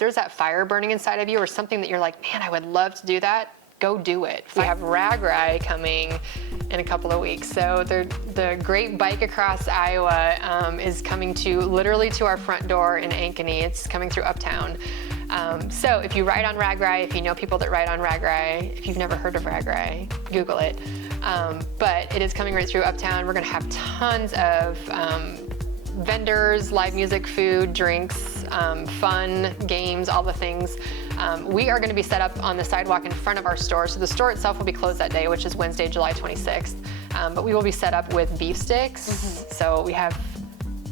there's that fire burning inside of you or something that you're like, man, I would love to do that, go do it. We have RAGRI coming in a couple of weeks. So the Great Bike Across Iowa is coming literally to our front door in Ankeny. It's coming through Uptown. So if you ride on RAGRI, if you know people that ride on RAGRI, if you've never heard of RAGRI, Google it. But it is coming right through Uptown. We're gonna have tons of vendors, live music, food, drinks, fun, games, all the things. We are going to be set up on the sidewalk in front of our store. So the store itself will be closed that day, which is Wednesday, July 26th. But we will be set up with beef sticks. Mm-hmm. So we have,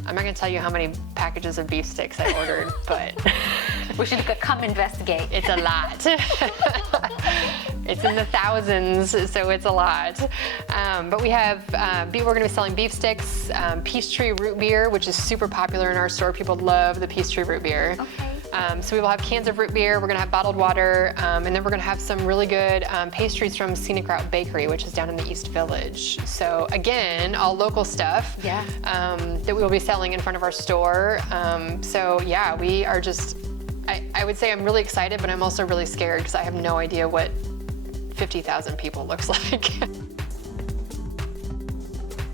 I'm not going to tell you how many packages of beef sticks I ordered, but we should come investigate. It's a lot. It's in the thousands, so it's a lot. But we have, we're going to be selling beef sticks, Peachtree root beer, which is super popular in our store. People love the Peachtree root beer. Okay. So we will have cans of root beer, we're going to have bottled water, and then we're going to have some really good pastries from Scenic Route Bakery, which is down in the East Village. So again, all local stuff that we will be selling in front of our store. So yeah, we are just, I would say I'm really excited, but I'm also really scared because I have no idea what 50,000 people looks like.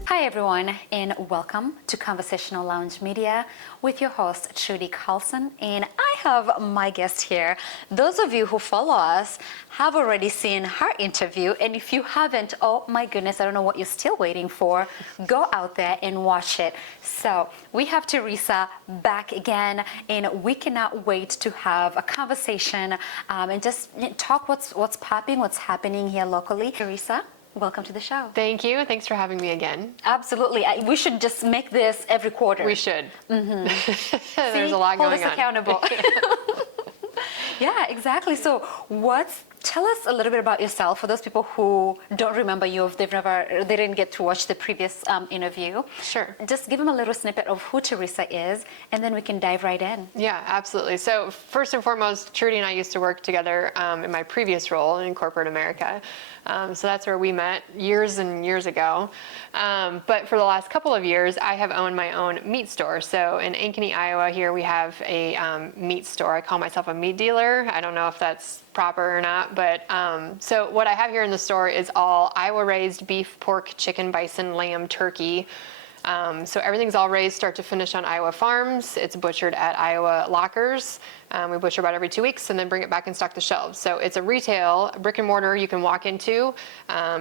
Hi everyone, and welcome to Conversational Lounge Media with your host Trudy Carlson, and I have my guest here. Those of you who follow us have already seen her interview, and if you haven't, oh my goodness, I don't know what you're still waiting for. Go out there and watch it. So we have Teresa back again, and we cannot wait to have a conversation and just talk what's popping, what's happening here locally. Teresa, welcome to the show. Thank you. Thanks for having me again. Absolutely. We should just make this every quarter. We should. Mm-hmm. There's a lot going on. Hold us accountable. Yeah, exactly. So tell us a little bit about yourself for those people who don't remember you, if they didn't get to watch the previous interview. Sure. Just give them a little snippet of who Teresa is, and then we can dive right in. Yeah, absolutely. So first and foremost, Trudy and I used to work together in my previous role in corporate America. So that's where we met years and years ago. But for the last couple of years, I have owned my own meat store. So in Ankeny, Iowa, here we have a meat store. I call myself a meat dealer. I don't know if that's proper or not, but so what I have here in the store is all Iowa-raised beef, pork, chicken, bison, lamb, turkey. So everything's all raised start to finish on Iowa farms. It's butchered at Iowa lockers. We butcher about every 2 weeks and then bring it back and stock the shelves. So it's a retail, brick and mortar you can walk into.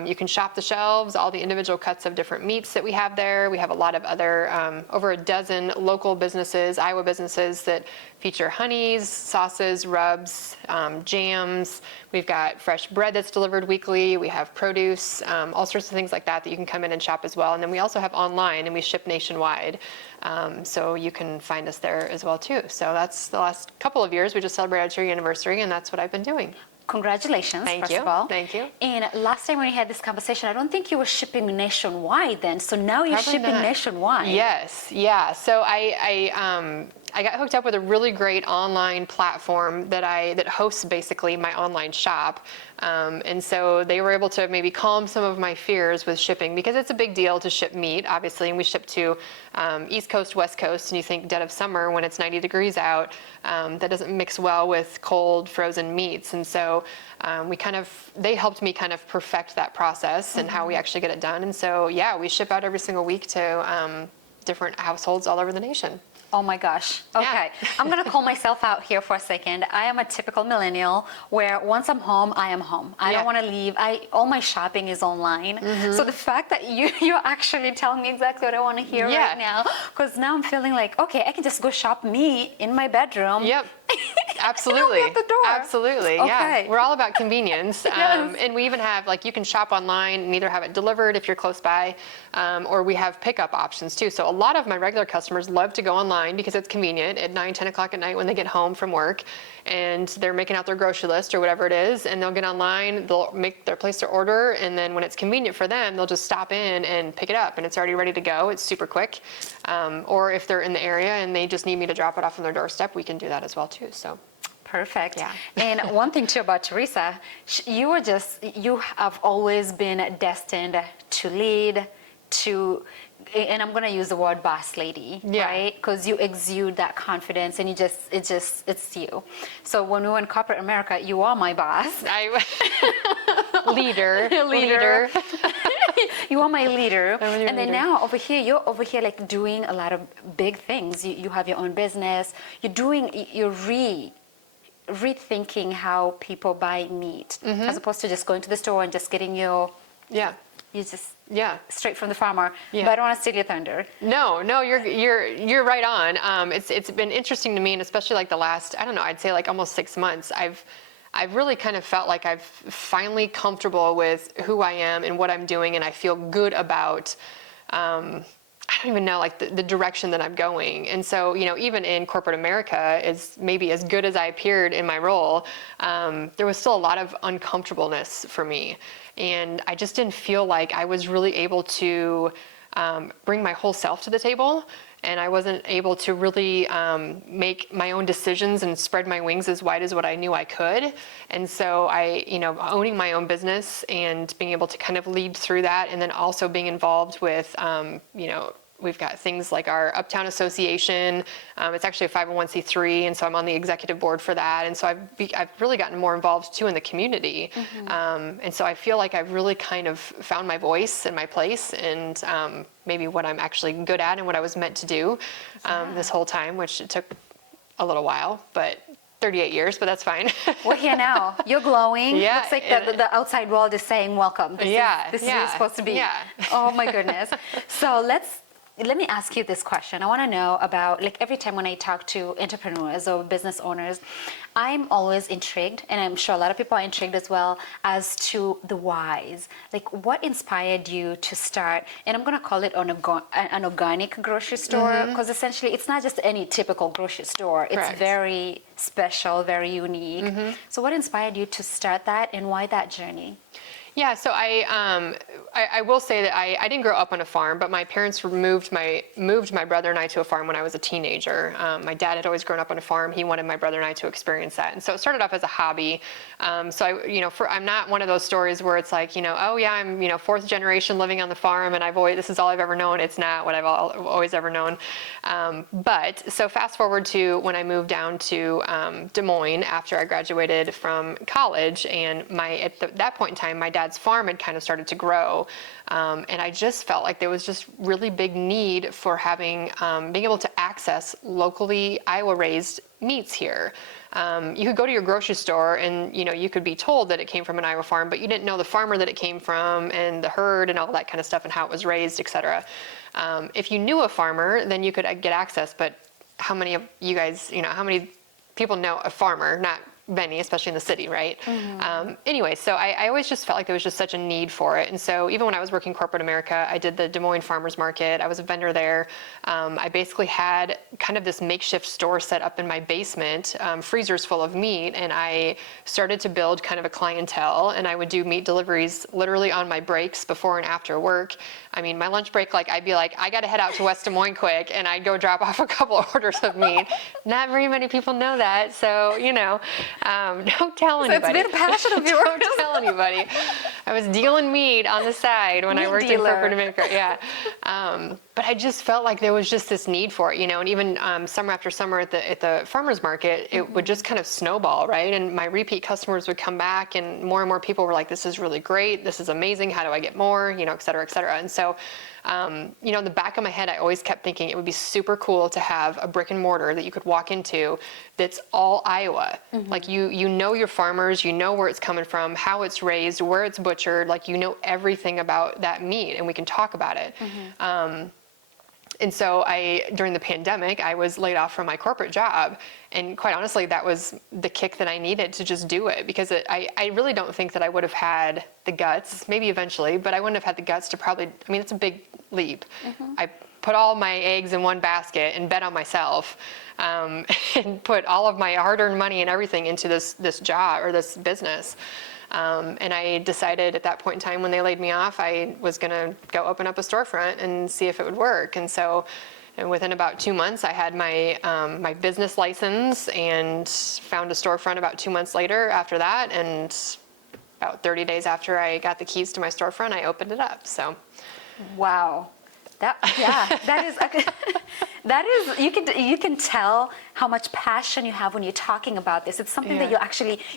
You can shop the shelves, all the individual cuts of different meats that we have there. We have a lot of other, over a dozen local businesses, Iowa businesses that feature honeys, sauces, rubs, jams. We've got fresh bread that's delivered weekly. We have produce, all sorts of things like that you can come in and shop as well. And then we also have online and we ship nationwide. So you can find us there as well too. So that's the last couple of years. We just celebrated our 2-year anniversary, and that's what I've been doing. Congratulations, Thank first you. of all. Thank you. And last time when we had this conversation, I don't think you were shipping nationwide then. So now you're Probably shipping not. Nationwide. Yes, yeah. So I got hooked up with a really great online platform that hosts basically my online shop. And so they were able to maybe calm some of my fears with shipping, because it's a big deal to ship meat, obviously, and we ship to East Coast, West Coast, and you think dead of summer when it's 90 degrees out, that doesn't mix well with cold frozen meats. And so they helped me kind of perfect that process and how we actually get it done. And so, yeah, we ship out every single week to different households all over the nation. Oh my gosh. Okay. Yeah. I'm going to call myself out here for a second. I am a typical millennial where once I'm home, I am home. I don't want to leave. All my shopping is online. Mm-hmm. So the fact that you're actually telling me exactly what I want to hear right now, because now I'm feeling like, okay, I can just go shop meat in my bedroom. Yep. Absolutely. At the door. Absolutely. Okay. Yeah. We're all about convenience. Yes. And we even have, you can shop online and either have it delivered if you're close by, or we have pickup options too. So a lot of my regular customers love to go online because it's convenient at 9, 10 o'clock at night when they get home from work and they're making out their grocery list or whatever it is, and they'll get online, they'll place their order, and then when it's convenient for them, they'll just stop in and pick it up and it's already ready to go. It's super quick. Or if they're in the area and they just need me to drop it off on their doorstep, we can do that as well too. So. Perfect. Yeah. And one thing too about Teresa, you have always been destined to lead, to and I'm gonna use the word boss lady, Yeah. right? Because you exude that confidence, and it's you. So when we were in corporate America, you are my boss. Leader. Leader. You are my leader. I'm your And then leader. now over here, you're over here like doing a lot of big things. You have your own business. You're rethinking how people buy meat, as opposed to just going to the store and just getting Yeah. you just Yeah. straight from the farmer. Yeah. But I don't want to steal your thunder. No, you're right on. It's been interesting to me, and especially like the last, I don't know, I'd say like almost 6 months. I've really kind of felt like I've finally comfortable with who I am and what I'm doing, and I feel good about. I don't even know like the direction that I'm going. And so, even in corporate America, as maybe as good as I appeared in my role, there was still a lot of uncomfortableness for me. And I just didn't feel like I was really able to bring my whole self to the table. And I wasn't able to really make my own decisions and spread my wings as wide as what I knew I could. And so owning my own business and being able to kind of lead through that, and then also being involved with, we've got things like our Uptown Association. It's actually a 501c3, and so I'm on the executive board for that. And so I've really gotten more involved too in the community. And so I feel like I've really kind of found my voice and my place, and maybe what I'm actually good at and what I was meant to do this whole time, which it took a little while, but 38 years, but that's fine. We're here now. You're glowing. Yeah, Looks like the outside world is saying welcome. This is where you're supposed to be. Yeah. Oh my goodness. So let me ask you this question. I want to know about, like, every time when I talk to entrepreneurs or business owners, I'm always intrigued, and I'm sure a lot of people are intrigued as well, as to the whys. Like, what inspired you to start, and I'm going to call it an organic grocery store, because essentially it's not just any typical grocery store. It's Correct. very special, very unique. So what inspired you to start that, and why that journey? Yeah, so I will say that I didn't grow up on a farm, but my parents moved my brother and I to a farm when I was a teenager. My dad had always grown up on a farm. He wanted my brother and I to experience that, and so it started off as a hobby. So I'm not one of those stories where it's like, oh yeah, I'm fourth generation living on the farm, and this is all I've ever known. It's not what I've always ever known. But so fast forward to when I moved down to Des Moines after I graduated from college, and at that point in time, my dad's farm had kind of started to grow, and I just felt like there was just really big need for being able to access locally Iowa-raised meats here. You could go to your grocery store and you could be told that it came from an Iowa farm, but you didn't know the farmer that it came from and the herd and all that kind of stuff and how it was raised, etc. If you knew a farmer, then you could get access. But how many of you guys, how many people know a farmer? Not many, especially in the city, right? Anyway, so I always just felt like there was just such a need for it. And so even when I was working corporate America, I did the Des Moines Farmers Market. I was a vendor there. I basically had kind of this makeshift store set up in my basement, freezers full of meat, and I started to build kind of a clientele, and I would do meat deliveries literally on my breaks before and after work. I mean, my lunch break, I'd be like, I got to head out to West Des Moines quick, and I'd go drop off a couple of orders of meat. Not very many people know that, so, don't tell anybody. It's been a passion of yours. Don't tell anybody. I was dealing meat on the side when I worked in corporate America. Yeah. But I just felt like there was just this need for it, and even summer after summer at the farmers market, it would just kind of snowball, right? And my repeat customers would come back, and more people were like, this is really great. This is amazing. How do I get more? Et cetera, et cetera. And so, in the back of my head, I always kept thinking it would be super cool to have a brick and mortar that you could walk into that's all Iowa. Like you know your farmers, you know where it's coming from, how it's raised, where it's butchered, everything about that meat, and we can talk about it. And so during the pandemic, I was laid off from my corporate job. And quite honestly, that was the kick that I needed to just do it, because I really don't think that I would have had the guts, maybe eventually, but I wouldn't have had the guts to it's a big leap. I put all my eggs in one basket and bet on myself, and put all of my hard-earned money and everything into this job or this business. And I decided at that point in time when they laid me off, I was going to go open up a storefront and see if it would work. And so within about 2 months, I had my business license and found a storefront about 2 months later after that. And about 30 days after I got the keys to my storefront, I opened it up. So, wow. That is that is you can tell how much passion you have when you're talking about this. It's something that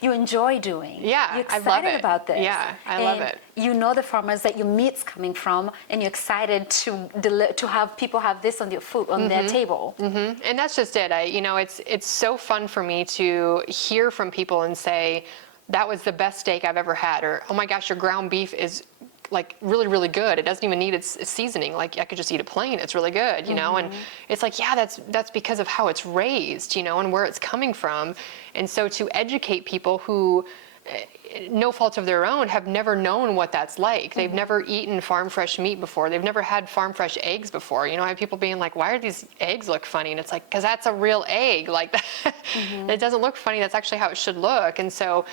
you enjoy doing. Yeah, you're I excited love it. about this. Yeah, I love And it. you know the farmers that your meat's coming from, and you're excited to have people have this on their food on their table. And that's just it. It's so fun for me to hear from people and say, that was the best steak I've ever had, or, oh my gosh, your ground beef is like really, really good. It doesn't even need its seasoning. Like I could just eat it plain. It's really good, and it's like, yeah, that's because of how it's raised, and where it's coming from. And so to educate people who, no fault of their own, have never known what that's like. They've never eaten farm fresh meat before. They've never had farm fresh eggs before. I have people being like, why are these eggs look funny? And it's like, because that's a real egg. Like that, it doesn't look funny. That's actually how it should look. And so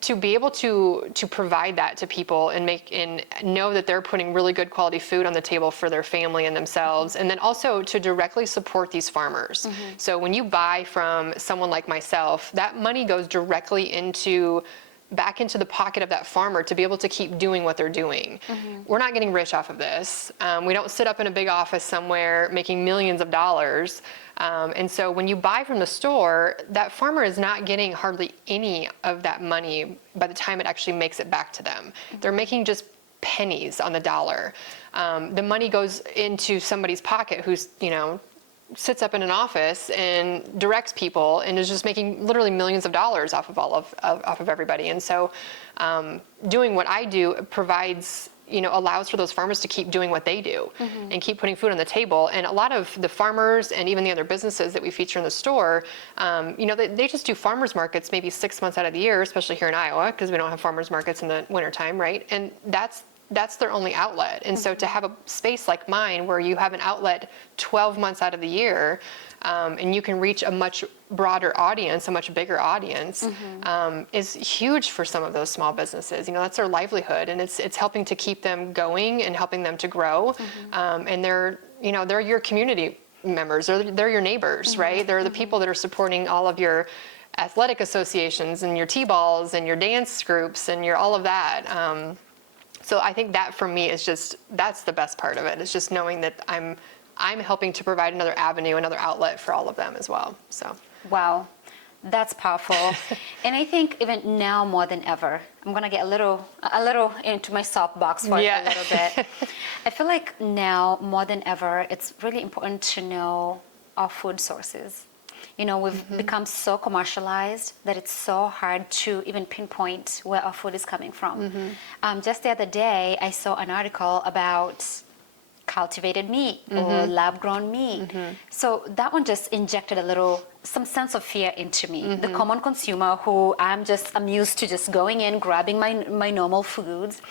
to be able to provide that to people and know that they're putting really good quality food on the table for their family and themselves, and then also to directly support these farmers. So when you buy from someone like myself, that money goes directly back into the pocket of that farmer to be able to keep doing what they're doing. We're not getting rich off of this. We don't sit up in a big office somewhere making millions of dollars. And so when you buy from the store, that farmer is not getting hardly any of that money by the time it actually makes it back to them. They're making just pennies on the dollar. The money goes into somebody's pocket who's, sits up in an office and directs people and is just making literally millions of dollars off of everybody. And so doing what I do provides, allows for those farmers to keep doing what they do and keep putting food on the table. And a lot of the farmers and even the other businesses that we feature in the store, they just do farmers markets maybe 6 months out of the year, especially here in Iowa, because we don't have farmers markets in the wintertime, right? And that's their only outlet. And so to have a space like mine where you have an outlet 12 months out of the year, and you can reach a much broader audience, a much bigger audience, is huge for some of those small businesses. That's their livelihood, and it's helping to keep them going and helping them to grow. And they're your community members, they're your neighbors, right? They're the people that are supporting all of your athletic associations and your T-balls and your dance groups and your all of that. So I think that for me is that's the best part of it. It's just knowing that I'm helping to provide another avenue, another outlet for all of them as well. So. Wow, that's powerful. And I think even now more than ever, I'm going to get a little into my soapbox for a little bit. I feel like now more than ever, it's really important to know our food sources. We've become so commercialized that it's so hard to even pinpoint where our food is coming from. Just the other day, I saw an article about cultivated meat or lab-grown meat. So that one just injected some sense of fear into me. The common consumer who I'm used to just going in, grabbing my normal foods.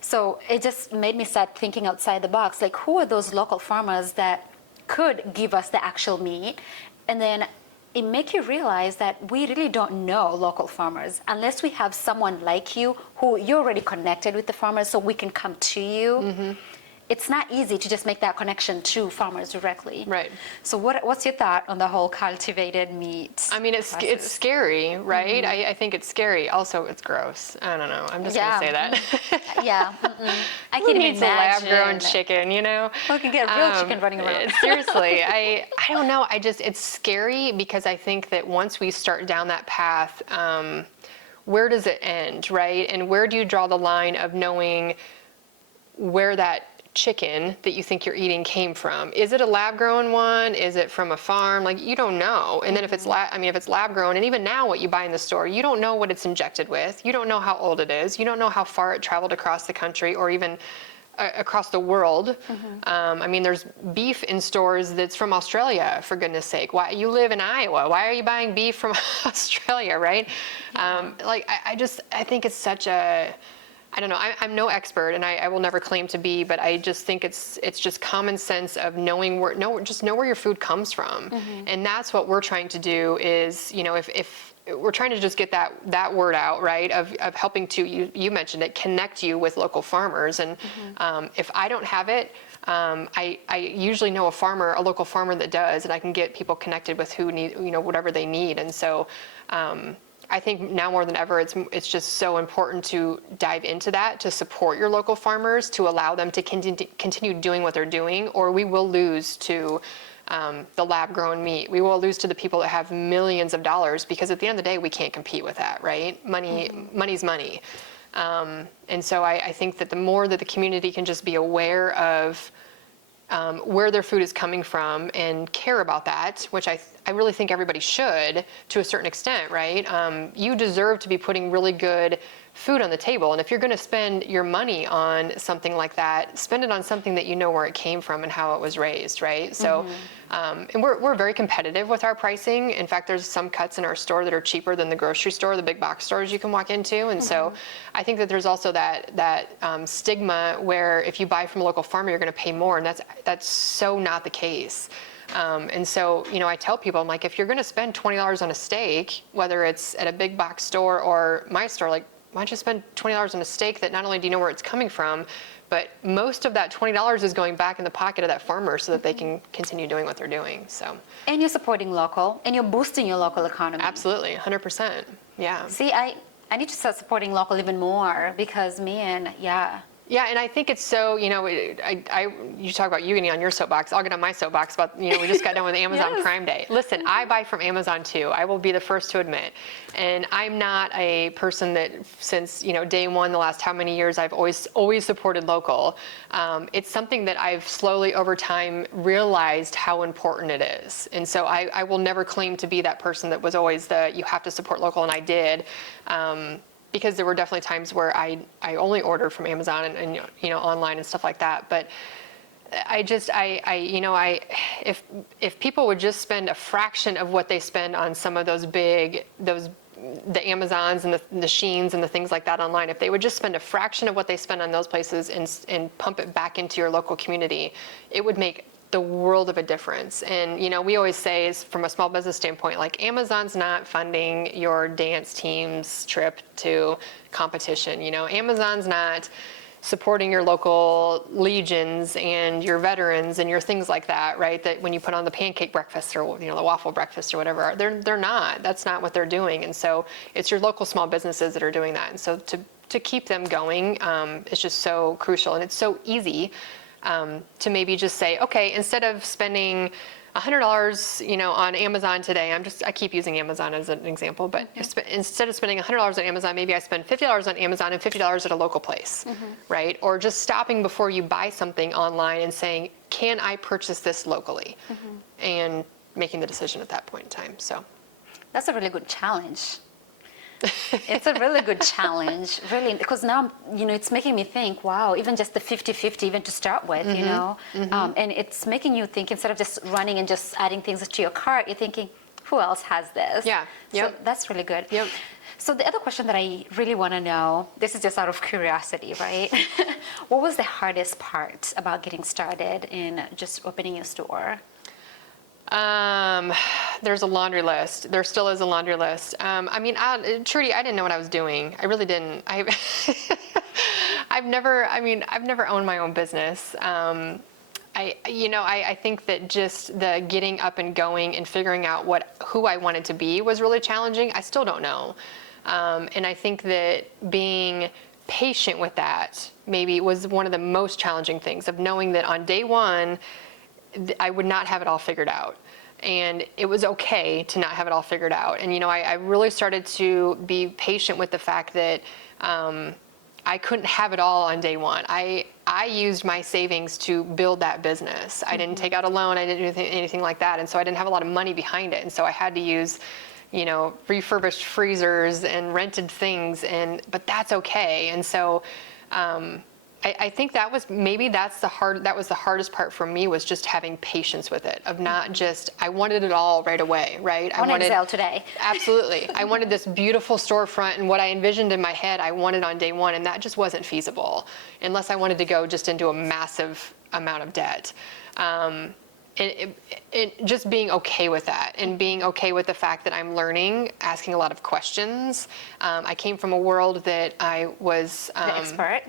So it just made me start thinking outside the box, like who are those local farmers that could give us the actual meat? And then it makes you realize that we really don't know local farmers unless we have someone like you who you're already connected with the farmers so we can come to you. It's not easy to just make that connection to farmers directly. Right. So what's your thought on the whole cultivated meat? I mean, it's scary, right? I think it's scary. Also, it's gross. I don't know. I'm just going to say that. I Who can't needs even a imagine. lab-grown chicken, We can get real chicken running around. Seriously, I don't know. It's scary because I think that once we start down that path, where does it end, right? And where do you draw the line of knowing where that chicken that you think you're eating came from? Is it a lab-grown one? Is it from a farm? Like, you don't know. And then if it's lab-grown, and even now what you buy in the store, you don't know what it's injected with. You don't know how old it is. You don't know how far it traveled across the country or even across the world. There's beef in stores that's from Australia, for goodness sake. Why you live in Iowa? Why are you buying beef from Australia, right? I think it's such a, I don't know, I'm no expert, and I will never claim to be, but I just think it's just common sense of knowing just know where your food comes from. And that's what we're trying to do is, if we're trying to just get that word out, right, of helping to, you mentioned it, connect you with local farmers. And if I don't have it, I usually know a local farmer that does, and I can get people connected with who need, whatever they need. And so I think now more than ever, it's just so important to dive into that, to support your local farmers, to allow them to continue doing what they're doing, or we will lose to the lab-grown meat. We will lose to the people that have millions of dollars, because at the end of the day, we can't compete with that, right? Money's money. And so I think that the more that the community can just be aware of where their food is coming from and care about that, which I really think everybody should to a certain extent, right? You deserve to be putting really good food on the table. And if you're going to spend your money on something like that, spend it on something that you know where it came from and how it was raised, right? So, and we're very competitive with our pricing. In fact, there's some cuts in our store that are cheaper than the grocery store, the big box stores you can walk into. And so I think that there's also that stigma where if you buy from a local farmer, you're going to pay more. And that's so not the case. And so, I tell people, I'm like, if you're going to spend $20 on a steak, whether it's at a big box store or my store, like, why don't you spend $20 on a steak that not only do you know where it's coming from, but most of that $20 is going back in the pocket of that farmer so that they can continue doing what they're doing. So. And you're supporting local, and you're boosting your local economy. Absolutely, 100%. Yeah. See, I need to start supporting local even more, because, man, yeah. Yeah, and I think it's so, you talk about you getting on your soapbox. I'll get on my soapbox about, we just got done with Amazon Yes. Prime Day. Listen, I buy from Amazon too. I will be the first to admit. And I'm not a person that since, day one, the last how many years, I've always supported local. It's something that I've slowly over time realized how important it is. And so I will never claim to be that person that was always you have to support local, and I did. Because there were definitely times where I only ordered from Amazon and online and stuff like that. But if people would just spend a fraction of what they spend on some of the Amazons and the Sheins and the things like that online, if they would just spend a fraction of what they spend on those places and pump it back into your local community, it would make the world of a difference. And we always say, is from a small business standpoint, like, Amazon's not funding your dance team's trip to competition. Amazon's not supporting your local legions and your veterans and your things like that, right? That when you put on the pancake breakfast or the waffle breakfast or whatever, they're not. That's not what they're doing. And so it's your local small businesses that are doing that. And so to keep them going is just so crucial, and it's so easy. To maybe just say, okay, instead of spending $100, on Amazon today, I keep using Amazon as an example, but instead of spending $100 on Amazon, maybe I spend $50 on Amazon and $50 at a local place, right? Or just stopping before you buy something online and saying, can I purchase this locally? And making the decision at that point in time. So that's a really good challenge. It's a really good challenge, really, because now, it's making me think, wow, even just the 50-50, even to start with, and it's making you think, instead of just running and just adding things to your cart, you're thinking, who else has this? Yeah. So that's really good. Yep. So the other question that I really want to know, this is just out of curiosity, right? What was the hardest part about getting started in just opening your store? There's a laundry list. There still is a laundry list. Trudy, I didn't know what I was doing. I really didn't. I've never owned my own business. I think that just the getting up and going and figuring out who I wanted to be was really challenging. I still don't know. And I think that being patient with that maybe was one of the most challenging things, of knowing that on day one, I would not have it all figured out. And it was okay to not have it all figured out. And, I really started to be patient with the fact that I couldn't have it all on day one. I used my savings to build that business. I didn't take out a loan. I didn't do anything like that. And so I didn't have a lot of money behind it. And so I had to use, refurbished freezers and rented things. But that's okay. And so I think that was the hardest part for me, was just having patience with it, of not just, I wanted it all right away, right? I wanted Excel today. Absolutely. I wanted this beautiful storefront, and what I envisioned in my head, I wanted on day one, and that just wasn't feasible unless I wanted to go just into a massive amount of debt. Just being okay with that, and being okay with the fact that I'm learning, asking a lot of questions. I came from a world that I was The expert.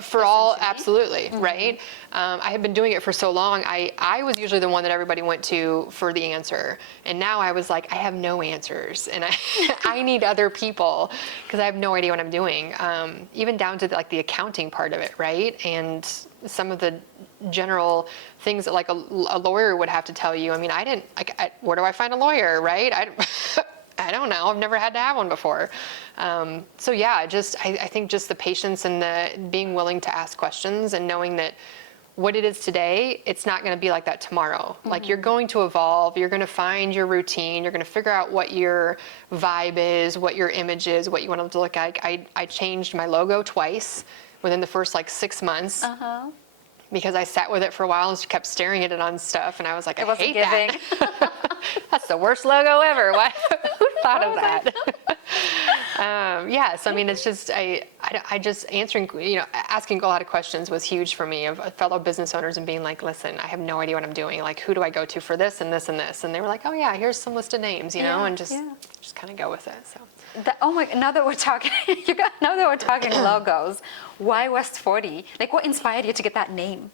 For all, Essentially. absolutely, right? I had been doing it for so long. I was usually the one that everybody went to for the answer. And now I was like, I have no answers. And I need other people because I have no idea what I'm doing. Even down to like the accounting part of it, right? And some of the general things that like a lawyer would have to tell you. I mean, I didn't, like, where do I find a lawyer, right? I don't know. I've never had to have one before. So yeah, I think just the patience and the being willing to ask questions and knowing that what it is today, it's not going to be like that tomorrow. Like you're going to evolve. You're going to find your routine. You're going to figure out what your vibe is, what your image is, what you want them to look like. I changed my logo twice within the first like 6 months. Because I sat with it for a while and just kept staring at it on stuff, and I was like, I hate that. That's the worst logo ever. Why? Who thought of that? Yeah, so I mean, it's just I just answering, asking a lot of questions was huge for me of fellow business owners and being like, listen, I have no idea what I'm doing. Like, who do I go to for this and this and this? And they were like, oh yeah, here's some list of names, and just kind of go with it. So. Oh my! Now that we're talking, now that we're talking logos, why West 40? Like, what inspired you to get that name?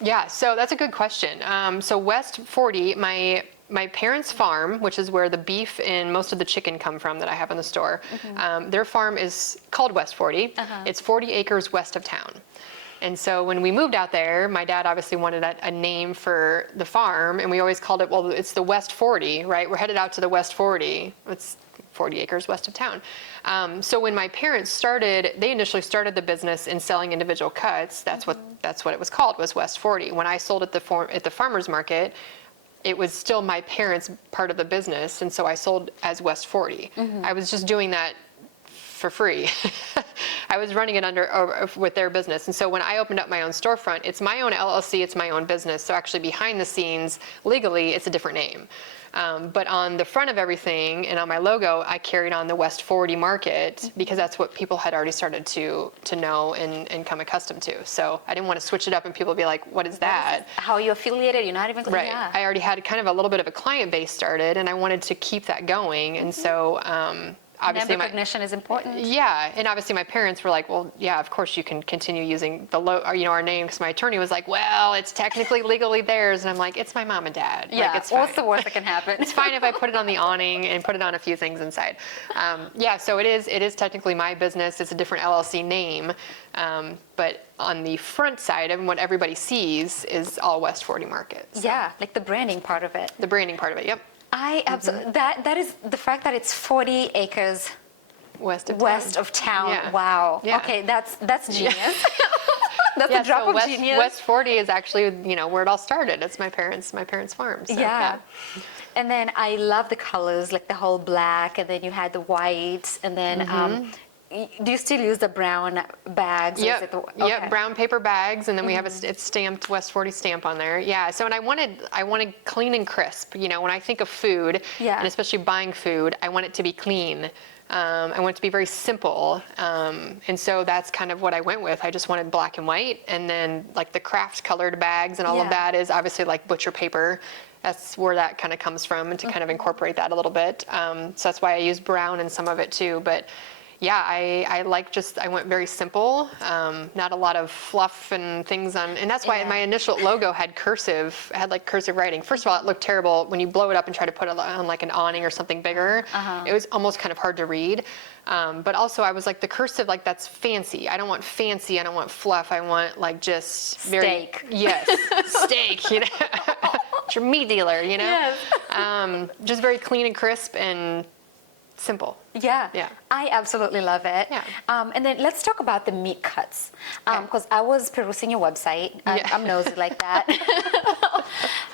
Yeah, so that's a good question. So West 40, my parents' farm, which is where the beef and most of the chicken come from that I have in the store, their farm is called West 40. It's 40 acres west of town. And so when we moved out there, my dad obviously wanted a name for the farm, and we always called it, well, it's the West 40, right? We're headed out to the West 40. It's 40 acres west of town. So when my parents started, they initially started the business in selling individual cuts. That's what it was called, was West 40. When I sold at the farmer's market, it was still my parents' part of the business, and so I sold as West 40. I was just doing that for free. I was running it with their business. And so when I opened up my own storefront, it's my own LLC, it's my own business. So actually behind the scenes, legally, it's a different name. But on the front of everything and on my logo, I carried on the West 40 market because that's what people had already started to know and come accustomed to. So I didn't want to switch it up and people be like, what is that? How are you affiliated? You're not even clear. Right. Yeah. I already had kind of a little bit of a client base started, and I wanted to keep that going. And so obviously name recognition is important. Yeah, and obviously my parents were like, well, yeah, of course you can continue using our name, because my attorney was like, well, it's technically legally theirs, and I'm like, it's my mom and dad. Yeah, like, it's fine. What's the worst that can happen? It's fine if I put it on the awning and put it on a few things inside. Yeah, so it is technically my business. It's a different LLC name, but on the front side of what everybody sees is all West 40 Market. So. Yeah, like the branding part of it. The branding part of it, yep. I absolutely, that is the fact that it's 40 acres west of town. Yeah. Wow. Yeah. Okay, that's genius. That's a drop of genius. West 40 is actually, where it all started. It's my parents' farm. So, yeah. And then I love the colors, like the whole black, and then you had the white, and then do you still use the brown bags? Yep. Yep. Brown paper bags, and then we have it's stamped West 40 stamp on there. Yeah. So, and I wanted clean and crisp. When I think of food, and especially buying food, I want it to be clean. I want it to be very simple, and so that's kind of what I went with. I just wanted black and white, and then like the craft colored bags and all of that is obviously like butcher paper. That's where that kind of comes from, and to kind of incorporate that a little bit. So that's why I use brown in some of it too. But yeah, I went very simple, not a lot of fluff and things on, and that's why my initial logo had like cursive writing. First of all, it looked terrible when you blow it up and try to put it on like an awning or something bigger. It was almost kind of hard to read. But also I was like, the cursive, like that's fancy. I don't want fancy. I don't want fluff. I want like just steak. Yes, steak. It's your meat dealer. Yes. Just very clean and crisp and simple. Yeah. I absolutely love it. Yeah. And then let's talk about the meat cuts, because I was perusing your website. I'm nosy like that.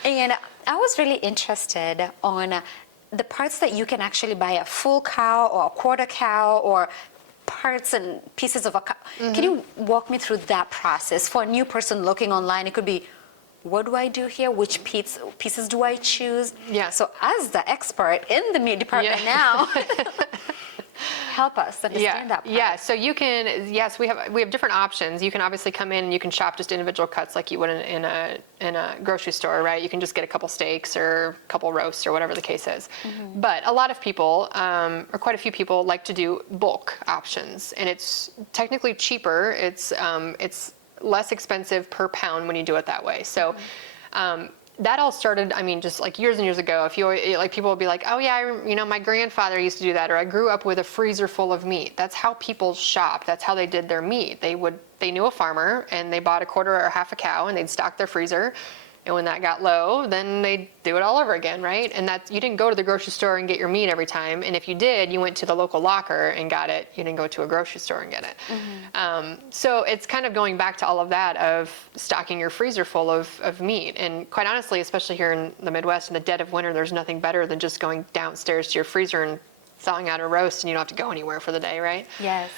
And I was really interested on the parts that you can actually buy a full cow or a quarter cow or parts and pieces of a cow. Can you walk me through that process? For a new person looking online, it could be, what do I do here? Which pieces do I choose? Yeah. So as the expert in the meat department now, help us understand that part. Yeah, so you can, yes, we have different options. You can obviously come in and you can shop just individual cuts like you would in a grocery store, right? You can just get a couple steaks or a couple roasts or whatever the case is. But a lot of people, or quite a few people, like to do bulk options, and it's technically cheaper. It's less expensive per pound when you do it that way. So that all started, I mean, just like years and years ago. If you like, people would be like, oh yeah, my grandfather used to do that, or I grew up with a freezer full of meat. That's how people shopped. That's how they did their meat. They knew a farmer and they bought a quarter or half a cow and they'd stock their freezer. And when that got low, then they'd do it all over again, right? And that you didn't go to the grocery store and get your meat every time. And if you did, you went to the local locker and got it. You didn't go to a grocery store and get it. So it's kind of going back to all of that of stocking your freezer full of meat. And quite honestly, especially here in the Midwest in the dead of winter, there's nothing better than just going downstairs to your freezer and thawing out a roast, and you don't have to go anywhere for the day, right? Yes.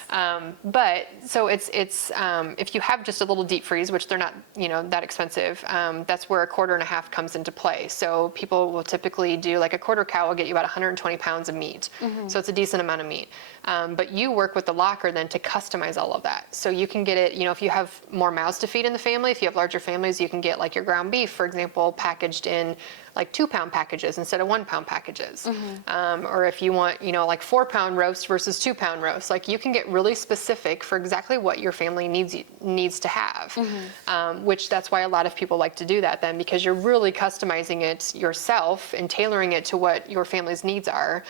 But so it's if you have just a little deep freeze, which they're not that expensive, that's where a quarter and a half comes into play. So people will typically do, like, a quarter cow will get you about 120 pounds of meat. So it's a decent amount of meat. But you work with the locker then to customize all of that. So you can get it, if you have more mouths to feed in the family, if you have larger families, you can get, like, your ground beef, for example, packaged in like 2-pound packages instead of 1-pound packages. Or if you want, like 4-pound roast versus 2-pound roast, like, you can get really specific for exactly what your family needs to have. Which that's why a lot of people like to do that then, because you're really customizing it yourself and tailoring it to what your family's needs are.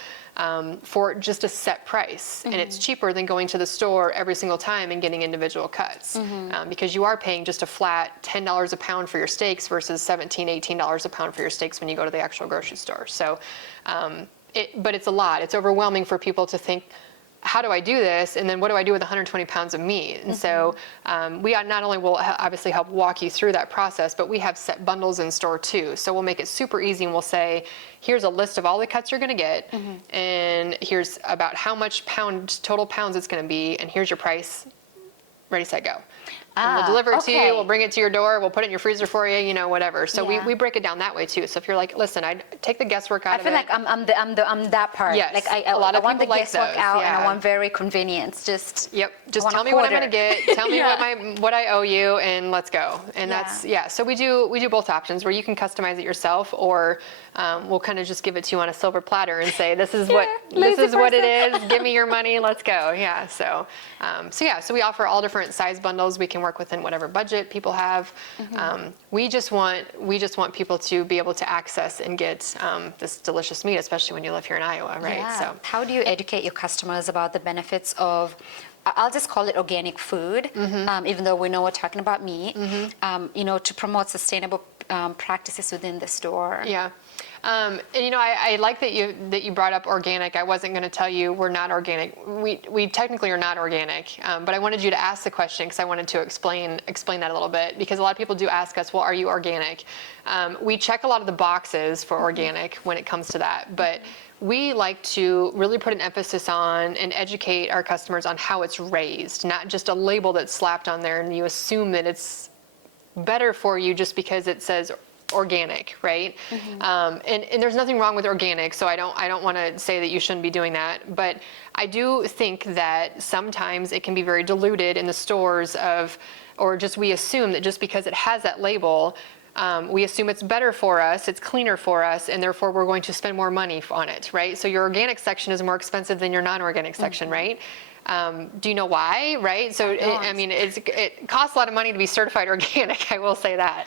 For just a set price, and it's cheaper than going to the store every single time and getting individual cuts, because you are paying just a flat $10 a pound for your steaks versus $17, $18 a pound for your steaks when you go to the actual grocery store. So, but it's a lot. It's overwhelming for people to think, how do I do this? And then what do I do with 120 pounds of meat? And so we not only will obviously help walk you through that process, but we have set bundles in store too. So we'll make it super easy, and we'll say, here's a list of all the cuts you're going to get, and here's about how much total pounds it's going to be, and here's your price. Ready, set, go. And we'll deliver it to you. We'll bring it to your door. We'll put it in your freezer for you. Whatever. So we break it down that way too. So if you're like, listen, I take the guesswork out of it. I feel like I'm that part. Yes. Like a lot of I want the people like guesswork those, out, yeah. and I want very convenience. Just tell me what I'm gonna get. Tell me Yeah. what I owe you, and let's go. And that's So we do both options, where you can customize it yourself, or we'll kind of just give it to you on a silver platter and say, this is what it is. Give me your money. Let's go. Yeah. So we offer all different size bundles. We can work within whatever budget people have. We just want people to be able to access and get this delicious meat, especially when you live here in Iowa, right? Yeah. So how do you educate your customers about the benefits of, I'll just call it organic food, even though we know we're talking about meat, to promote sustainable practices within the store? Yeah. And I like that you brought up organic. I wasn't going to tell you we're not organic. We technically are not organic, but I wanted you to ask the question because I wanted to explain that a little bit, because a lot of people do ask us, well, are you organic? We check a lot of the boxes for organic when it comes to that, but we like to really put an emphasis on and educate our customers on how it's raised, not just a label that's slapped on there and you assume that it's better for you just because it says organic, right? And there's nothing wrong with organic, so I don't want to say that you shouldn't be doing that, but I do think that sometimes it can be very diluted in the stores or just we assume that just because it has that label, we assume it's better for us, it's cleaner for us, and therefore we're going to spend more money on it, right? So your organic section is more expensive than your non-organic section, right? Do you know why, right? So, it costs a lot of money to be certified organic, I will say that.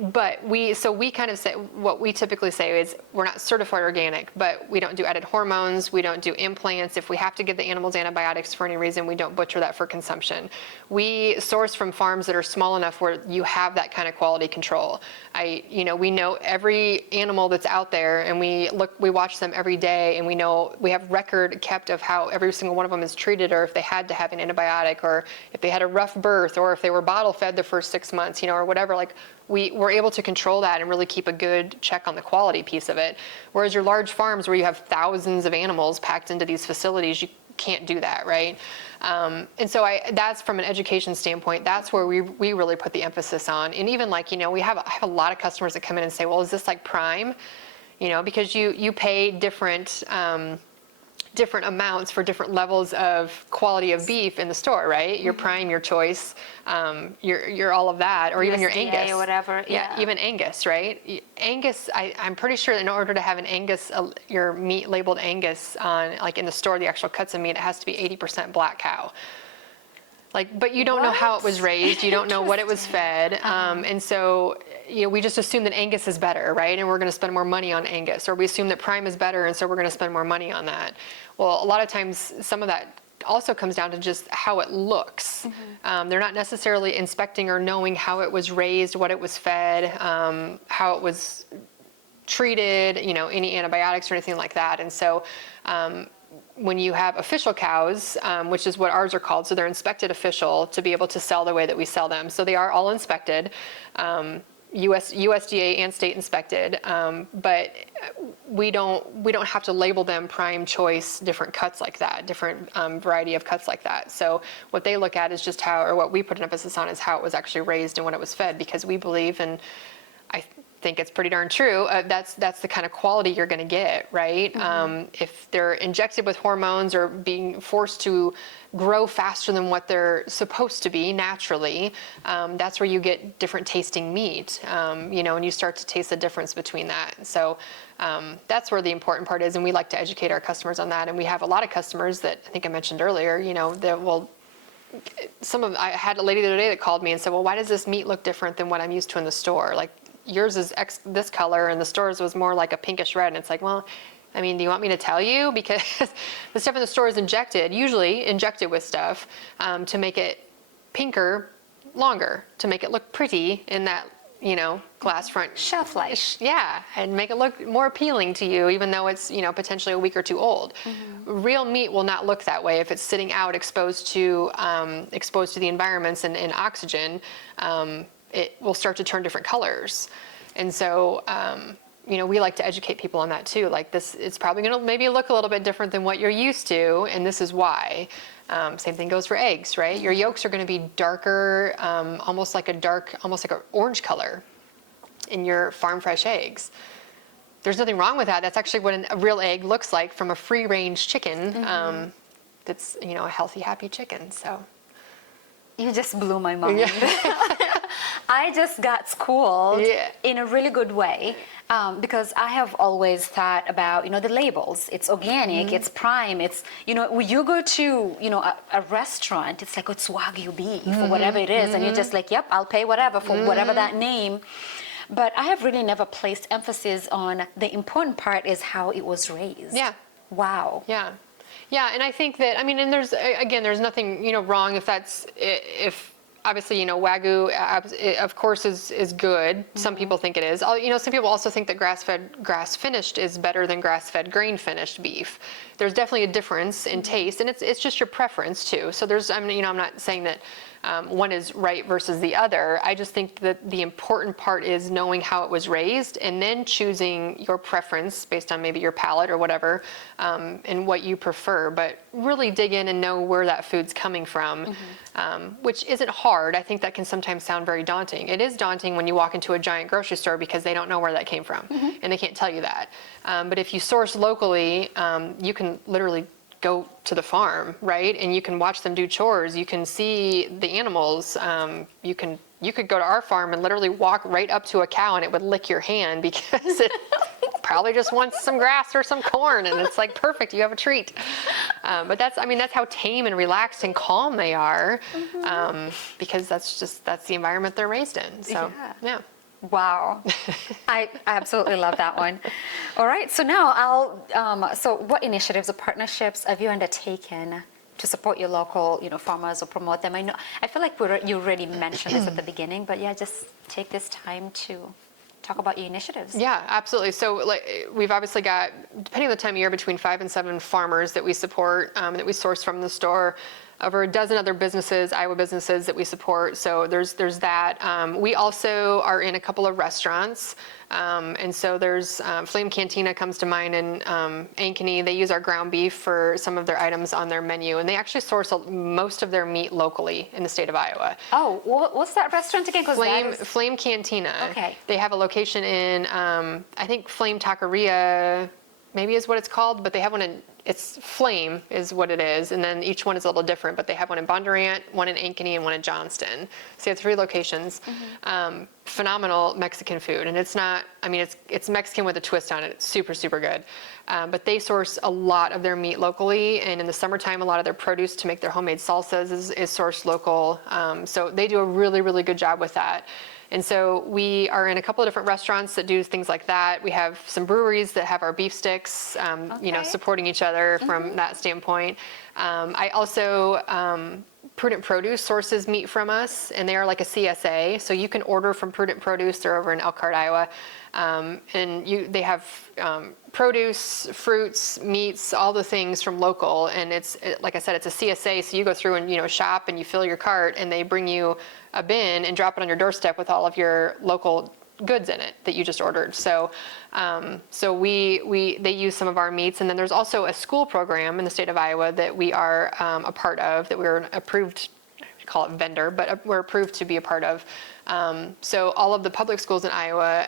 But we kind of say, what we typically say is we're not certified organic, but we don't do added hormones, we don't do implants. If we have to give the animals antibiotics for any reason, we don't butcher that for consumption. We source from farms that are small enough where you have that kind of quality control. We know every animal that's out there, and we watch them every day, and we have record kept of how every single one of them is treated, or if they had to have an antibiotic, or if they had a rough birth, or if they were bottle fed the first 6 months, or whatever. Like, we're able to control that and really keep a good check on the quality piece of it. Whereas your large farms where you have thousands of animals packed into these facilities, you can't do that, right? And so that's from an education standpoint, that's where we really put the emphasis on. And even I have a lot of customers that come in and say, well, is this like prime? Because you pay different, different amounts for different levels of quality of beef in the store, right? Your prime, your choice, your all of that, or even your USDA Angus or whatever. Yeah, even Angus, right? Angus, I'm pretty sure in order to have an Angus, your meat labeled Angus on, like in the store, the actual cuts of meat, it has to be 80% black cow. Like, but you don't know how it was raised. You don't know what it was fed. And so, we just assume that Angus is better, right? And we're going to spend more money on Angus. Or we assume that prime is better, and so we're going to spend more money on that. Well, a lot of times, some of that also comes down to just how it looks. They're not necessarily inspecting or knowing how it was raised, what it was fed, how it was treated, any antibiotics or anything like that. And so, when you have official cows, which is what ours are called, so they're inspected official to be able to sell the way that we sell them. So they are all inspected, USDA and state inspected, but we don't have to label them prime, choice, different cuts like that, different variety of cuts like that. So what they look at is just how, or what we put an emphasis on is how it was actually raised and when it was fed, because we believe, and I think it's pretty darn true, that's the kind of quality you're going to get, right? If they're injected with hormones or being forced to grow faster than what they're supposed to be naturally, that's where you get different tasting meat, and you start to taste the difference between that. So that's where the important part is, and we like to educate our customers on that. And we have a lot of customers that I think I mentioned earlier, that will. I had a lady the other day that called me and said, well, why does this meat look different than what I'm used to in the store? Like, yours is this color and the store's was more like a pinkish red. And it's like, well, I mean, do you want me to tell you? Because the stuff in the store is usually injected with stuff to make it pinker longer, to make it look pretty in that, glass front. Shelf life. Yeah, and make it look more appealing to you, even though it's, potentially a week or two old. Real meat will not look that way if it's sitting out exposed to the environments and oxygen. It will start to turn different colors. And so, we like to educate people on that too. Like this, it's probably going to maybe look a little bit different than what you're used to, and this is why. Same thing goes for eggs, right? Your yolks are going to be darker, almost like an orange color in your farm fresh eggs. There's nothing wrong with that. That's actually what a real egg looks like from a free-range chicken. That's, a healthy, happy chicken. So. You just blew my mind. Yeah. I just got schooled in a really good way because I have always thought about, the labels. It's organic, it's prime, it's, when you go to, a restaurant, it's like, it's Wagyu beef or whatever it is. And you're just like, yep, I'll pay whatever for whatever that name. But I have really never placed emphasis on the important part is how it was raised. Yeah. Wow. Yeah. Yeah, and I think that, and there's nothing, wrong if obviously, Wagyu, of course, is good. Some people think it is. Some people also think that grass finished is better than grass-fed grain finished beef. There's definitely a difference in taste, and it's just your preference too. So I'm not saying that one is right versus the other. I just think that the important part is knowing how it was raised and then choosing your preference based on maybe your palate or whatever, and what you prefer. But really dig in and know where that food's coming from, which isn't hard. I think that can sometimes sound very daunting. It is daunting when you walk into a giant grocery store because they don't know where that came from, and they can't tell you that. But if you source locally, you can literally go to the farm, right? And you can watch them do chores. You can see the animals. You could go to our farm and literally walk right up to a cow and it would lick your hand because it probably just wants some grass or some corn, and it's like, perfect, you have a treat. But that's how tame and relaxed and calm they are, because that's the environment they're raised in. So yeah. Wow. I absolutely love that one. All right. So now so what initiatives or partnerships have you undertaken to support your local, farmers or promote them? I feel like you already mentioned this at the beginning, but just take this time to talk about your initiatives. Yeah, absolutely. So we've obviously got, depending on the time of year, between 5 and 7 farmers that we support, that we source from the store. Over a dozen other businesses, Iowa businesses that we support. So there's that. We also are in a couple of restaurants. And so there's Flame Cantina comes to mind in Ankeny. They use our ground beef for some of their items on their menu. And they actually source most of their meat locally in the state of Iowa. Oh, what's that restaurant again? Flame Cantina. Okay. They have a location in, I think Flame Taqueria maybe is what it's called, but they have one it's Flame is what it is, and then each one is a little different, but they have one in Bondurant, one in Ankeny, and one in Johnston. So you have 3 locations. Phenomenal Mexican food, and it's not, I mean, it's Mexican with a twist on it. It's super, super good. But they source a lot of their meat locally, and in the summertime, a lot of their produce to make their homemade salsas is sourced local. So they do a really, really good job with that. And so we are in a couple of different restaurants that do things like that. We have some breweries that have our beef sticks, supporting each other from that standpoint. I also, Prudent Produce sources meat from us, and they are like a CSA. So you can order from Prudent Produce. They're over in Elkhart, Iowa. They have produce, fruits, meats, all the things from local. And like I said, it's a CSA. So you go through and, shop and you fill your cart, and they bring you a bin and drop it on your doorstep with all of your local goods in it that you just ordered. So, they use some of our meats, and then there's also a school program in the state of Iowa that we are a part of, that we're an approved, call it vendor, but we're approved to be a part of. So all of the public schools in Iowa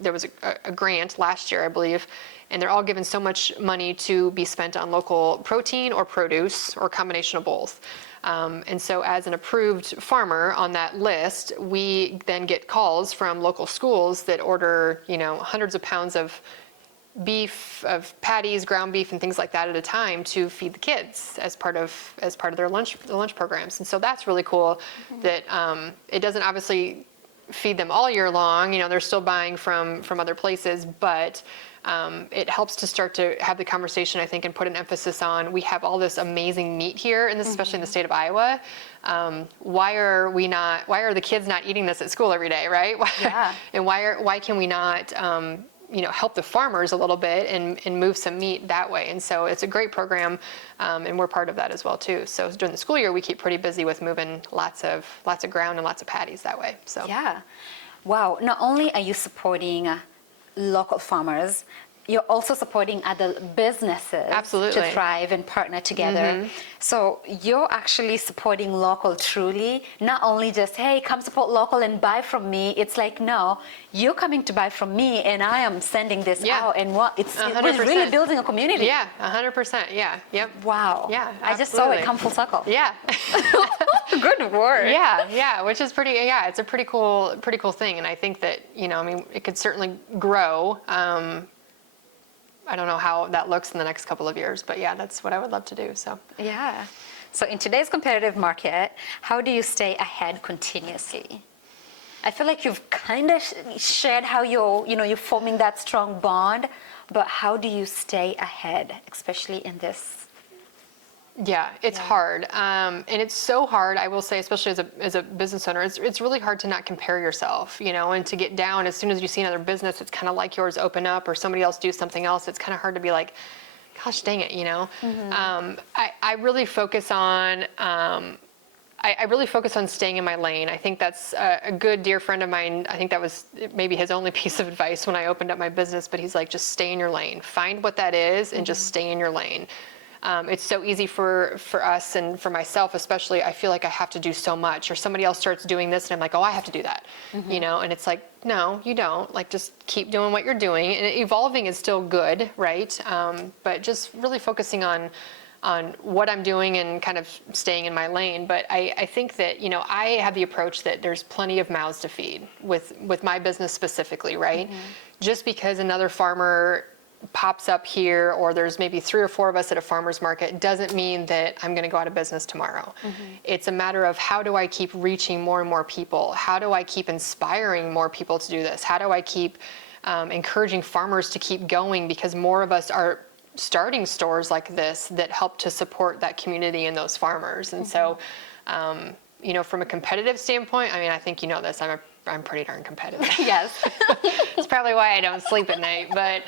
there was a grant last year, I believe, and they're all given so much money to be spent on local protein or produce or combination of both. And so as an approved farmer on that list, we then get calls from local schools that order, hundreds of pounds of beef, of patties, ground beef, and things like that at a time to feed the kids as part of their lunch programs. And so that's really cool that it doesn't obviously feed them all year long. They're still buying from other places, but it helps to start to have the conversation, I think, and put an emphasis on, we have all this amazing meat here, and this, especially in the state of Iowa. Why are the kids not eating this at school every day, right? And why can we not, help the farmers a little bit and move some meat that way? And so it's a great program, and we're part of that as well too. So during the school year, we keep pretty busy with moving lots of ground and lots of patties that way. So yeah, wow. Not only are you supporting local farmers, you're also supporting other businesses Absolutely. to thrive and partner together. So you're actually supporting local truly, not only just, hey, come support local and buy from me. It's like, no, you're coming to buy from me, and I am sending this out. And it's really building a community. Yeah, 100%. Yeah, yep. Wow. Yeah, I just saw it come full circle. Yeah. Good word. Yeah, which is it's a pretty cool thing. And I think that, it could certainly grow. I don't know how that looks in the next couple of years, but yeah, that's what I would love to do. So yeah. So in today's competitive market, how do you stay ahead continuously? I feel like you've kind of shared how you're forming that strong bond, but how do you stay ahead, especially in this? Yeah, it's hard. And it's so hard, I will say, especially as a business owner, it's really hard to not compare yourself, and to get down as soon as you see another business, it's kind of like yours open up or somebody else do something else. It's kind of hard to be like, gosh, dang it, I really focus on, I really focus on staying in my lane. I think that's a good dear friend of mine. I think that was maybe his only piece of advice when I opened up my business, but he's like, just stay in your lane. Find what that is and just stay in your lane. It's so easy for us and for myself, especially. I feel like I have to do so much, or somebody else starts doing this and I'm like, oh, I have to do that, and it's like, no, you don't. Like, just keep doing what you're doing, and evolving is still good, right? But just really focusing on what I'm doing and kind of staying in my lane. But I think that, I have the approach that there's plenty of mouths to feed with my business specifically, right? Just because another farmer pops up here, or there's maybe 3 or 4 of us at a farmer's market, doesn't mean that I'm going to go out of business tomorrow. It's a matter of, how do I keep reaching more and more people? How do I keep inspiring more people to do this? How do I keep encouraging farmers to keep going? Because more of us are starting stores like this that help to support that community and those farmers. And so, from a competitive standpoint, I think this, I'm pretty darn competitive. Yes. It's probably why I don't sleep at night. But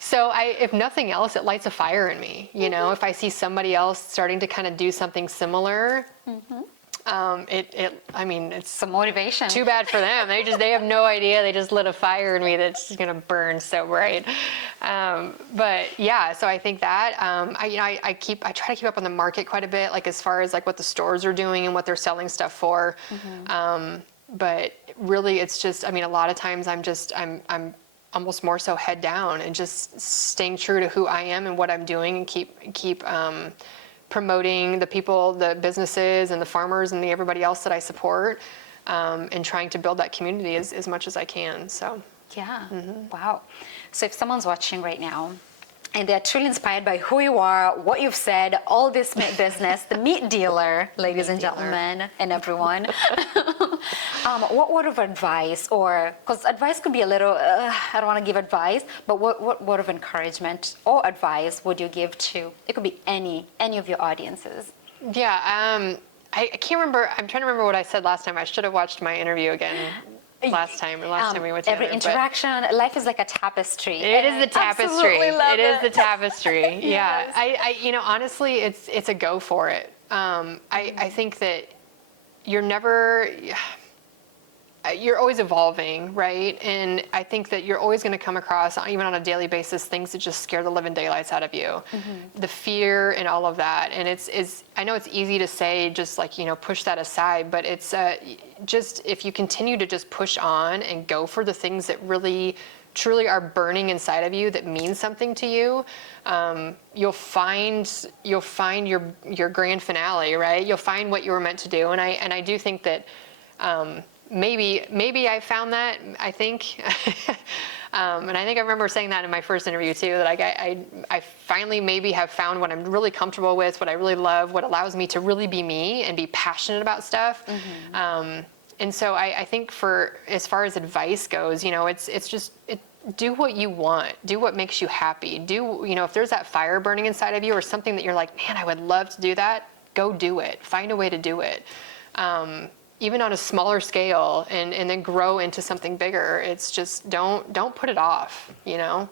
so if nothing else, it lights a fire in me. If I see somebody else starting to kind of do something similar, it's some motivation. Too bad for them. They have no idea. They just lit a fire in me that's just gonna burn so bright. But yeah, so I think that I try to keep up on the market quite a bit, like as far as like what the stores are doing and what they're selling stuff for. But really, it's just, a lot of times I'm almost more so head down and just staying true to who I am and what I'm doing, and keep promoting the people, the businesses, and the farmers, and everybody else that I support, and trying to build that community as much as I can. So. Yeah. Wow. So if someone's watching right now and they're truly inspired by who you are, what you've said, all this meat business, the meat dealer, ladies and gentlemen, and everyone, what word of advice, or because advice could be a little, I don't want to give advice, but what word of encouragement or advice would you give to, it could be any of your audiences? Yeah. I can't remember. I'm trying to remember what I said last time. I should have watched my interview again. Last time we went together. Every interaction, life is like a tapestry. It is the tapestry. Absolutely love it is the tapestry. Yeah. Yes. Honestly, it's a go for it. I think that you're always evolving, right? And I think that you're always going to come across, even on a daily basis, things that just scare the living daylights out of you. The fear and all of that. And I know it's easy to say, just like, push that aside, but it's just, if you continue to just push on and go for the things that really, truly are burning inside of you, that mean something to you, you'll find your grand finale, right? You'll find what you were meant to do. And I do think that, maybe I found that, I think. And I think I remember saying that in my first interview too, that I finally maybe have found what I'm really comfortable with, what I really love, what allows me to really be me and be passionate about stuff. And so I think as far as advice goes, it's just, do what you want, do what makes you happy. If there's that fire burning inside of you, or something that you're like, man, I would love to do that, go do it. Find a way to do it. Even on a smaller scale, and then grow into something bigger. It's just, don't put it off, Yeah.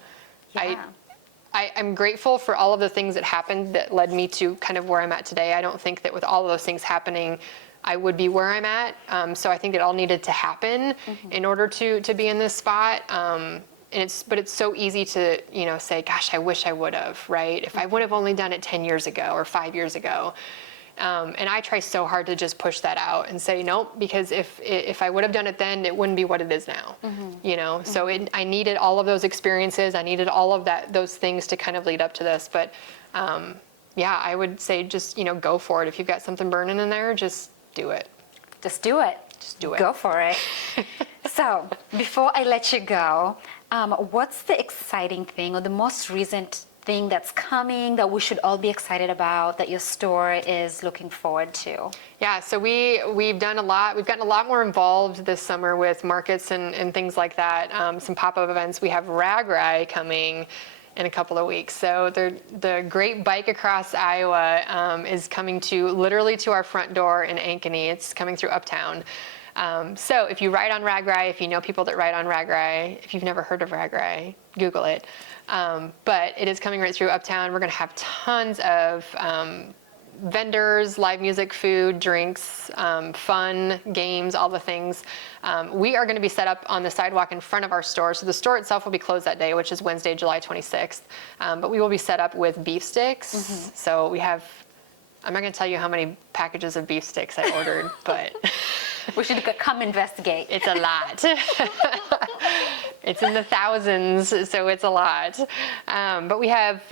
I'm grateful for all of the things that happened that led me to kind of where I'm at today. I don't think that with all of those things happening, I would be where I'm at. So I think it all needed to happen in order to be in this spot. But it's so easy to, say, gosh, I wish I would have, right? If I would have only done it 10 years ago or 5 years ago. And I try so hard to just push that out and say, nope, because if I would have done it then, it wouldn't be what it is now, So I needed all of those experiences. I needed all of those things to kind of lead up to this. But I would say just, go for it. If you've got something burning in there, just do it. Just do it. Just do it. Go for it. So before I let you go, what's the exciting thing or the most recent thing that's coming that we should all be excited about, that your store is looking forward to? Yeah, so we've done a lot. We've gotten a lot more involved this summer with markets and things like that. Some pop-up events. We have RAGRAI coming in a couple of weeks. So the Great Bike Across Iowa is coming literally to our front door in Ankeny. It's coming through Uptown. So if you ride on RAGRAI, if you know people that ride on RAGRAI, if you've never heard of RAGRAI, Google it. But it is coming right through Uptown. We're going to have tons of vendors, live music, food, drinks, fun, games, all the things. We are going to be set up on the sidewalk in front of our store. So the store itself will be closed that day, which is Wednesday, July 26th. But we will be set up with beef sticks. So we have, I'm not going to tell you how many packages of beef sticks I ordered, but... We should come investigate. It's a lot. It's in the thousands, so it's a lot. But we have,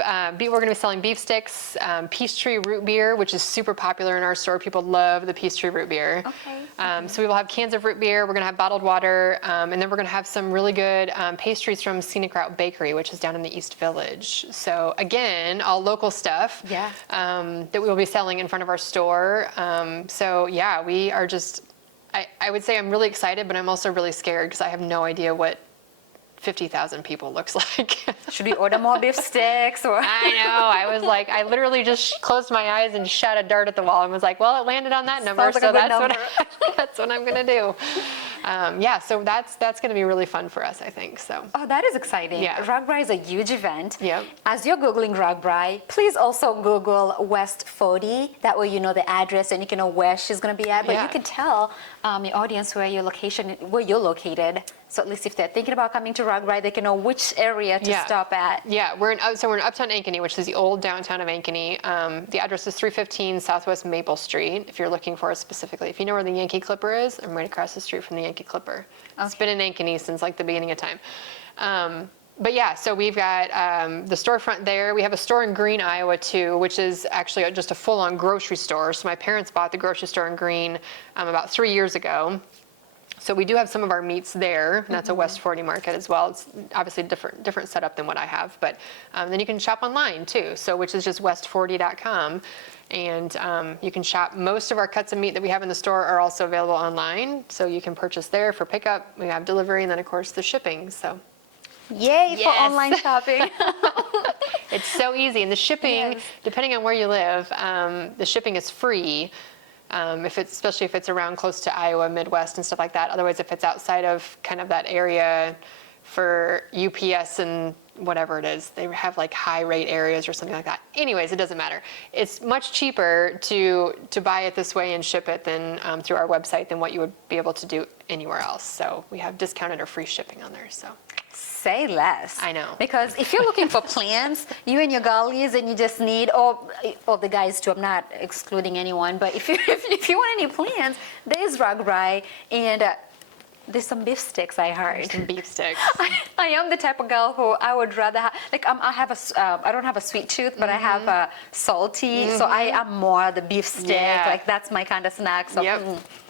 we're going to be selling beef sticks, Peachtree root beer, which is super popular in our store. People love the Peachtree root beer. Okay. So we will have cans of root beer. We're going to have bottled water, and then we're going to have some really good pastries from Scenic Route Bakery, which is down in the East Village. So again, all local stuff. Yeah. That we will be selling in front of our store. So yeah, we are just... I would say I'm really excited, but I'm also really scared because I have no idea what 50,000 people looks like. Should we order more beef sticks? Or? I know. I was like, I literally just closed my eyes and shot a dart at the wall and was like, well, it landed on that number, Sounds like so a good that's number. that's what I'm going to do. So that's going to be really fun for us, I think. So. Oh, that is exciting. Yeah. RAGBRAI is a huge event. Yep. As you're Googling RAGBRAI, please also Google West 40. That way you know the address and you can know where she's going to be at. But Yeah. you can tell your audience where you're located So at least if they're thinking about coming to RugRide, they can know which area to stop at. Yeah, we're in Uptown Ankeny, which is the old downtown of Ankeny. The address is 315 Southwest Maple Street, if you're looking for it specifically. If you know where the Yankee Clipper is, I'm right across the street from the Yankee Clipper. It's been in Ankeny since like the beginning of time. But yeah, so we've got the storefront there. We have a store in Greene, Iowa too, which is actually just a full-on grocery store. So my parents bought the grocery store in Greene about 3 years ago. So we do have some of our meats there. And that's a West 40 market as well. It's obviously different setup than what I have, but then you can shop online too. So which is just west40.com, and you can shop. Most of our cuts of meat that we have in the store are also available online, so you can purchase there for pickup. We have delivery, and then of course the shipping. So yay for online shopping. it's so easy, and the shipping, depending on where you live, the shipping is free. Especially if it's around close to Iowa, Midwest and stuff like that. Otherwise, if it's outside of kind of that area for UPS and whatever it is, they have like high rate areas or something like that. Anyways, it doesn't matter. It's much cheaper to buy it this way and ship it than through our website than what you would be able to do anywhere else. So we have discounted or free shipping on there. So. Say less. I know. Because if you're looking for plans, you and your girlies, and you just need, or the guys too, I'm not excluding anyone, but if you want any plans, there's RugRide, and there's some beef sticks, I heard. Some beef sticks. I am the type of girl who I would rather have, like I don't have a sweet tooth, but I have a salty, so I am more the beef stick, like that's my kind of snack. So,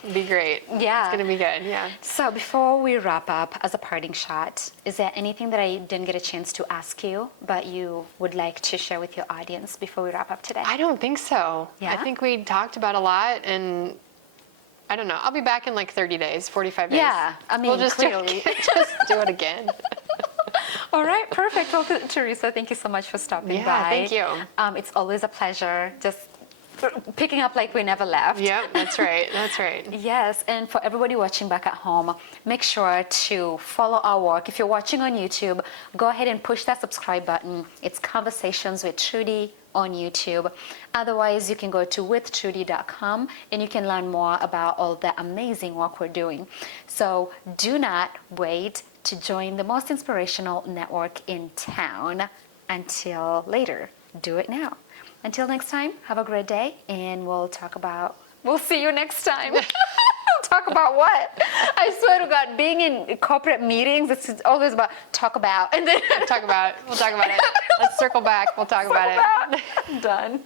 It'd be great. Yeah. It's gonna be good, yeah. So before we wrap up, as a parting shot, is there anything that I didn't get a chance to ask you, but you would like to share with your audience before we wrap up today? I don't think so. Yeah? I think we talked about a lot, and I don't know. I'll be back in like 30 days, 45 days. Yeah, I mean, we'll just clearly. just do it again. All right, perfect. Well, Teresa, thank you so much for stopping by. Thank you. It's always a pleasure just picking up like we never left. Yep, that's right. That's right. Yes, and for everybody watching back at home, make sure to follow our work. If you're watching on YouTube, go ahead and push that subscribe button. It's Conversations with Trudy on YouTube. Otherwise, you can go to withtrudy.com and you can learn more about all the amazing work we're doing. So do not wait to join the most inspirational network in town until later. Do it now. Until next time, have a great day, and we'll see you next time. Talk about what? I swear to God, being in corporate meetings, it's always about talk about. And then We'll talk about it. Let's circle back. We'll talk about it. Done.